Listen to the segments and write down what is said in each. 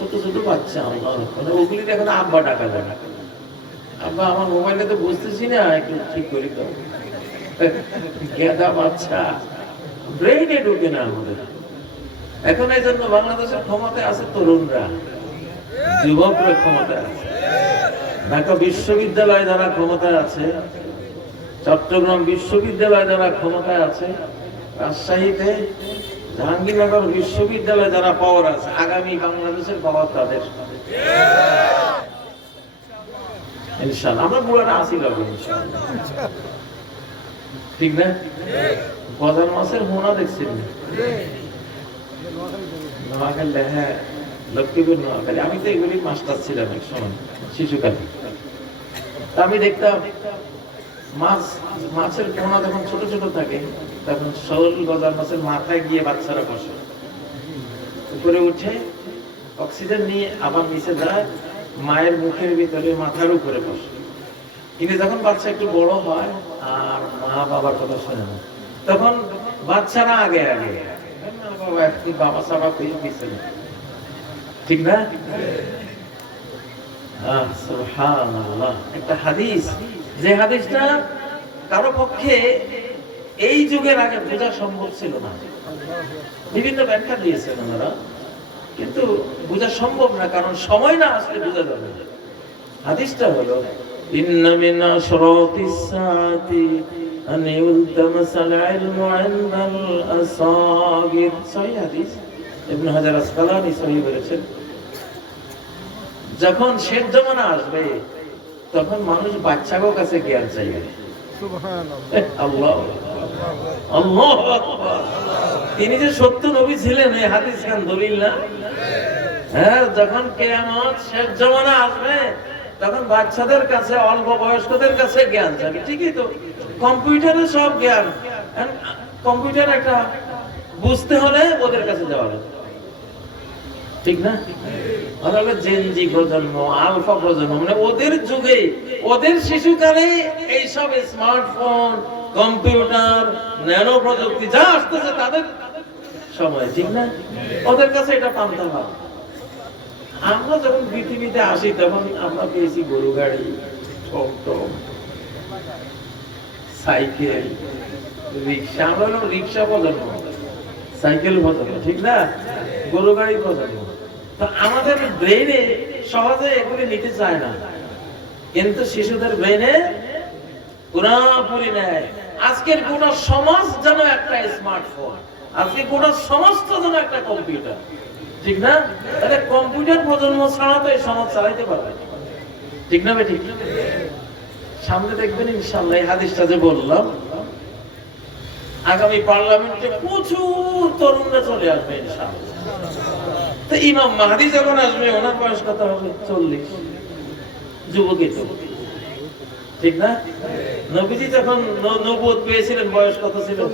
ছোট ছোট বাচ্চা আল্লাহ মানে ওগুলি এখন আব্বা ডাকা যায়। আব্বা, আমার মোবাইলে তো বুঝতেছি না, একটু ঠিক করি তো গেদা বাচ্চা। ব্রেইনে ঢুকে না আমাদের। এখন এই জন্য বাংলাদেশের ক্ষমতায় আছে তরুণরা। যুবকরা ক্ষমতায় আছে। ঢাকা বিশ্ববিদ্যালয় যারা ক্ষমতায় আছে, চট্টগ্রাম বিশ্ববিদ্যালয় যারা ক্ষমতায় আছে, রাজশাহীতে জাহাঙ্গীরনগর বিশ্ববিদ্যালয়ে যারা পাওয়ার আছে, আগামী বাংলাদেশের পাওয়ার তাদের। হ্যাঁ আমি তো এগুলি মাস্টার ছিলাম এক সময়, শিশুকালে। আমি দেখতাম, মাছ, মাছের পোনা যখন ছোট ছোট থাকে তখন শোল গজার মাছের মাথায় গিয়ে বাচ্চারা বসে। উপরে উঠে অক্সিজেন নিয়ে আবার নিচে যায় মায়ের মুখের ভিতরে মাথার উপরে বসে। কিন্তু যখন বাচ্চা একটু বড় হয়, আর মা বাবার কথা শোনে না, তখন বাচ্চারা আগে আগে বাবা সাবা পেয়ে পিছনে ঠিক না। একটা হাদিস, যে হাদিসটা কারও পক্ষে এই যুগের আগে বোঝা সম্ভব ছিল না বিভিন্ন ব্যাখ্যা দিয়েছেন ওনারা কিন্তু বোঝা সম্ভব না কারণ সময় না আসলে বোঝা যাবে না হাদিসটা হলো إن من أشراط الساعة أن يلتمس العلم عند الأصاغر صحيح হাদিস ইবনে হাজার আসকালানি সহি বলেছেন যখন শেষ জমানা আসবে তখন মানুষ বাচ্চাগো কাছে জ্ঞান চাইবে আল্লাহ আল্লাহ আকবার। তিনি যে সত্য নবী ছিলেন, এই হাদিস খান দলিল না? হ্যাঁ যখন কেয়ামত শেষ জমানা আসবে, তখন বাচ্চাদের কাছে, অল্প বয়স্কদের কাছে জ্ঞান যাবে। ঠিকই তো। কম্পিউটারে সব জ্ঞান। কম্পিউটার একটা বুঝতে হলে ওদের কাছে যাওয়া লাগে। ঠিক না? ওরা জেনজি প্রজন্ম আলফা প্রজন্ম মানে ওদের যুগে, ওদের শিশুকালে এইসব স্মার্টফোন কম্পিউটার, ন্যানো প্রযুক্তি, যা আসতেছে তাদের সময়, ঠিক না? ওদের কাছে এটা পান্তা ভাব আমরা যখন পৃথিবীতে আসি, তখন আমরা পেয়েছি গরু গাড়ি সাইকেল, রিক্সা, আমরা রিক্সা প্রজন্ম, সাইকেল প্রজন্ম, ঠিক না? গরু গাড়ি প্রজন্ম। তো আমাদের ব্রেনে সহজে এগুলি নিতে চায় না। কিন্তু শিশুদের ব্রেনে পুরাপুরি নেয়। আজকের গোটা সমাজ যেন একটা স্মার্টফোন আজকে গোটা সমস্ত যেন একটা কম্পিউটার ঠিক না? তাহলে কম্পিউটার প্রজন্ম ছাড়া তো এই সমাজ চালাইতে পারবে। ঠিক না ঠিক সামনে দেখবেন ইনশাল্লাহ এই হাদিসটা যে বললাম, আগামী পার্লামেন্টে প্রচুর তরুণরা চলে আসবে ইনশাল্লাহ তো ইমাম মাহাদি যখন আসবে, ওনার বয়স কত হবে? চল্লিশ। যুবকই তো। ঠিক না? নবীজি যখন ন- নবুয়ত পেয়েছিলেন, বয়স কত ছিল?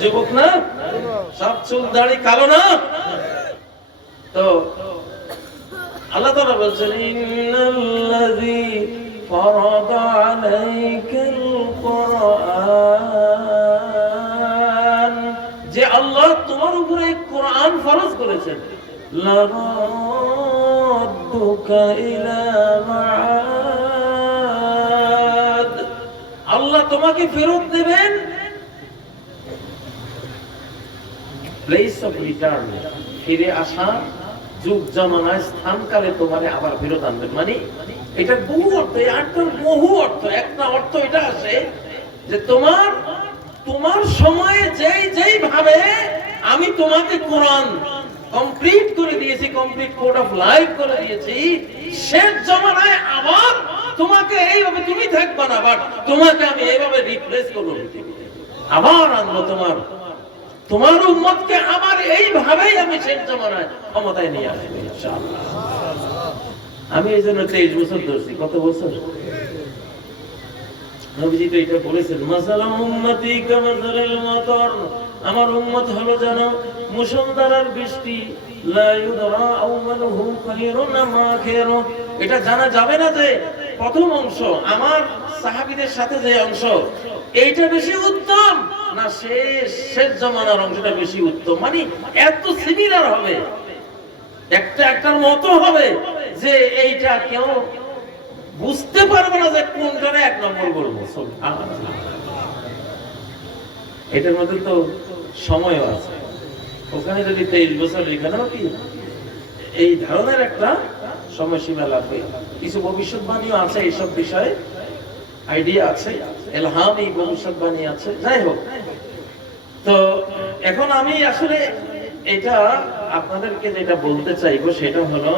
যুবক না? সব চুল দাড়ি কালো না? তো আল্লাহ বলছেন যে আল্লাহ তোমার উপরে কোরআন ফরজ করেছেন। লারাদ্দুকা ইলা আল্লাহ তোমাকে ফেরত দেবেন। ফিরে আসা, যুগ জামানায় স্থানকালে তোমারে আবার ফেরত আনবেন। মানে এটা বহু অর্থ আটটার বহু অর্থ, একটা অর্থ এটা আসে যে তোমার তোমার সময়ে যেই যেই ভাবে আমি তোমাকে কোরআন কমপ্লিট করে দিয়েছি কমপ্লিট কোড অফ লাইফ করে দিয়েছি, শেষ জমানায় আবার তোমাকে এইভাবে তুমি থাকবা না বাট তোমাকে আমি এইভাবে রিপ্লেস করব আবার আনব তোমার। তোমার উম্মতকে আমার এইভাবেই আমি শেষ জমানায় ক্ষমতায় নিয়ে আসব, ইনশাআল্লাহ। আমি এই জন্য তেইশ বছর ধরছি, কত বছর? নবীজি তো এটা বলেছেন মাসালাম উম্মতি আমার উম্মত হলো যেন মুসলধারার বৃষ্টি, লা ইউদরা আউমালুহু খায়রুন আম আখিরুহ এটা জানা যাবে না যে প্রথম অংশ, আমার সাহাবীদের সাথে যে অংশ, এইটা বেশি উত্তম? না, শেষ শেষ জমানার অংশটা বেশি উত্তম। মানে এত সিমিলার হবে। একটা একটার মতো হবে যে এইটা কেউ বুঝতে পারবে না যে কোনটারে এক নম্বর বলব। এটার মধ্যে তো সময়ও আছে। ওখানে যদি তেইশ বছর, এখানেও কি? এই ধরনের একটা সময়সীমা লাগবে। কিছু ভবিষ্যৎবাণীও আছে এইসব বিষয়ে। আইডিয়া আছে এলহাম ভবিষ্যৎবাণী আছে, যাই হোক। তো এখন আমি আসলে এটা আপনাদেরকে যেটা বলতে চাইব সেটা হলো,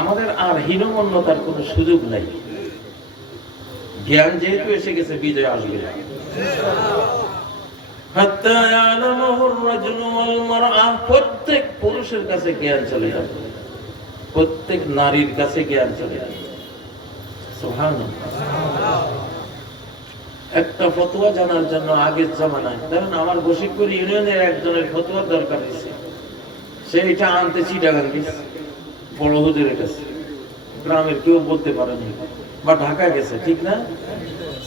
আমাদের আর হীনমন্যতার কোনো সুযোগ নাই। জ্ঞান যেহেতু এসে গেছে, বিজয় আসবে প্রত্যেক পুরুষের কাছে জ্ঞান চলে যাবে। প্রত্যেক নারীর কাছে জ্ঞান চলে সুবহানাল্লাহ। একটা ফতোয়া জানার জন্য আগের জামানায়। ধরেন আমার বশিকপুর ইউনিয়নের একজনের ফতোয়ার দরকার হয়েছে। সে এটা আনতে চিটাগান বড় হুজুরের কাছে। গ্রামের কেউ বলতে পারেনি, বা ঢাকা গেছে, ঠিক না?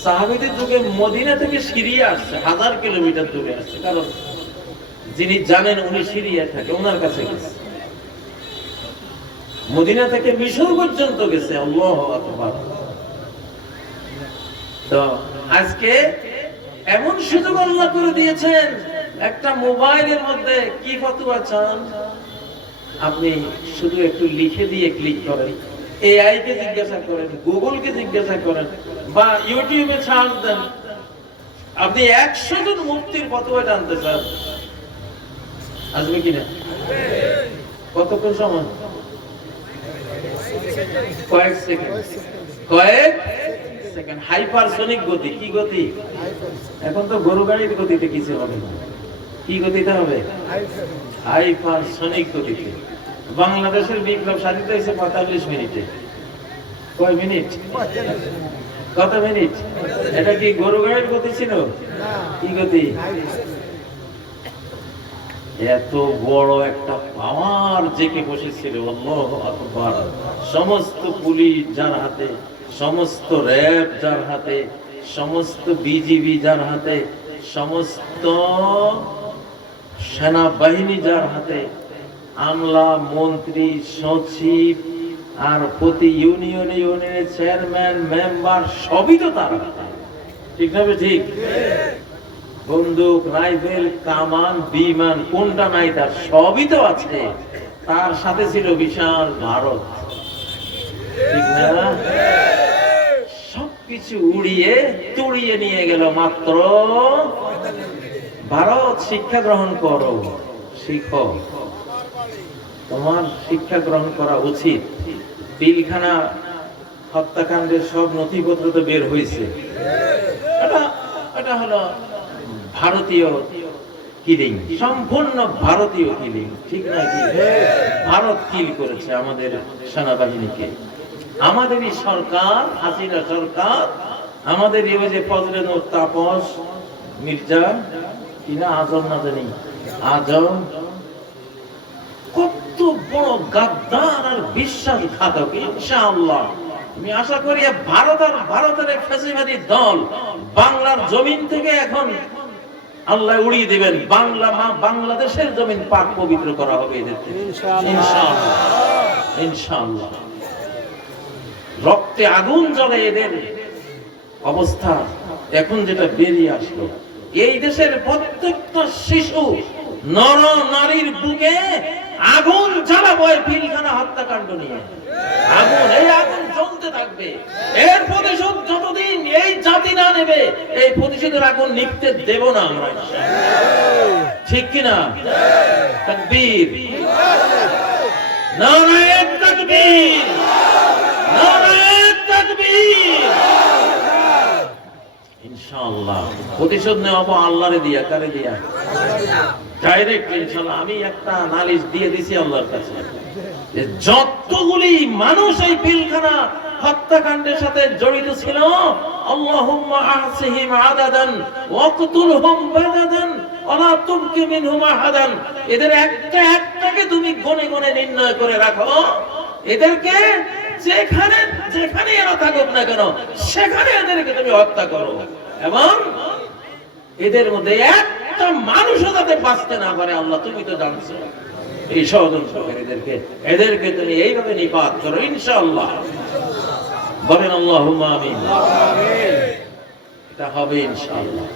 সাহাবিদের যুগে মদিনা থেকে সিরিয়া আসছে, হাজার কিলোমিটার দূরে আসছে। কারণ যিনি জানেন, উনি সিরিয়া থাকে, ওনার কাছে গেছে। মদিনা থেকে মিশর পর্যন্ত গেছে, আল্লাহ আকবার। তো আজকে এমন সুযোগ আল্লাহ করে দিয়েছেন, একটা মোবাইলের মধ্যে কি ফতোয়া চান? আপনি শুধু একটু লিখে দিয়ে ক্লিক করেন। এআই কে জিজ্ঞাসা করেন গুগল কে জিজ্ঞাসা করেন, বা ইউটিউবে সার্চ দেন। আপনি একশো জন মুক্তির ফতোয়া জানতে চান। আসবে কিনা? কতক্ষণ সময়? কয়েক সেকেন্ড। কয়েক সেকেন্ড। হাইপারসোনিক গতি কি গতি? এখন তো গরু গাড়ির গতিতে কিছু হবে না। কি গতিতে হবে? হাইপারসোনিক গতিতে। বাংলাদেশের বিপ্লব সাধিত হয়েছে পঁয়তাল্লিশ মিনিটে। কয় মিনিট? কত মিনিট? এটা কি গরু গাড়ির গতি ছিল? কি গতি? এত বড় একটা পাওয়ার জেকে বসেছিল সমস্ত পুলিশ যার হাতে, সমস্ত র্যাব যার হাতে, সমস্ত বিজিবি যার হাতে, সমস্ত সেনাবাহিনী যার হাতে, আমলা, মন্ত্রী, সচিব আর প্রতি ইউনিয়ন ইউনিয়নের চেয়ারম্যান, মেম্বার, সবই তো তার ঠিক না ঠিক? বন্দুক, রাইফেল, কামান, বিমান, কোনটা নাই তার সবই তো আছে। তার সাথে ছিল বিশাল ভারত। ঠিক না? সবকিছু উড়িয়ে, তুড়িয়ে নিয়ে গেল মাত্র। ভারত, শিক্ষা গ্রহণ করো, শিখো। তোমার শিক্ষা গ্রহণ করা উচিত। পিলখানা হত্যাকাণ্ডের সব নথিপত্র তো বের হয়েছে। এটা এটা হলো ভারতীয় কিলিং সম্পূর্ণ ভারতীয় কিলিং ঠিক না কি? ভারত কিল করেছে আমাদের সেনাবাহিনীকে। আমাদেরই সরকার, হাসিনা সরকার আমাদের ওই যে ফজলে নূর, তাপস, মির্জা, কিনা আজম না জানি। আজম। কত বড় গাদ্দার আর বিশ্বাসঘাতক, ইনশাআল্লাহ। আমি আশা করি ভারত আর ভারতের এক ফ্যাসিবাদী দল বাংলার জমিন থেকে এখন আল্লাহ উড়িয়ে দিবেন বাংলা মা বাংলাদেশের জমিন পাক পবিত্র করা হবে এদের ইনশাআল্লাহ। রক্তে আগুন জ্বলে এদের অবস্থা এখন যেটা বেরিয়ে আসলো। এই দেশের প্রত্যেকটা শিশু নর নারীর বুকে আগুন জ্বালাবো পিলখানা হত্যাকাণ্ড নিয়ে। আগুন এই আগুন জ্বলতে থাকবে। এর প্রতিশোধ যতদিন এই জাতি না নেবে, এই প্রতিশোধের আগুন নিভতে দেব না আমরা ঠিক কিনা তকবীর। নারায়ণ তাকবীর। নারায়ণ তাকবীর। ইনশাআল্লাহ। প্রতিশোধ নেওয়াবো আল্লাহরে দিয়া, কারে দিয়া? ডাইরেক্ট ইনশাআল্লাহ, আমি একটা নালিশ দিয়ে দিছি আল্লাহর কাছে। যে যতগুলি মানুষ এই পিলখানা হত্যাকাণ্ডের সাথে জড়িত ছিল, আল্লাহুম্মা আহসিহিম আদাদান, ওয়াকতুলহুম বাদাদান, ওয়ালা তুবকি মিনহুম আহাদান। এদের একটা একটাকে তুমি গনে গনে নির্ণয় করে রাখো। এদেরকে যেখানে যেখানে এরা থাকুক না কেন, সেখানে এদেরকে তুমি হত্যা করো। এবং এদের মধ্যে একটা মানুষও যাতে বাঁচতে না পারে, আল্লাহ, তুমি তো জানছো। এই ষড়যন্ত্রকারীদেরকে, এদেরকে তুমি এইভাবে নিপাত করো, ইনশাআল্লাহ। বলেন আল্লাহ এটা হবে, ইনশাআল্লাহ।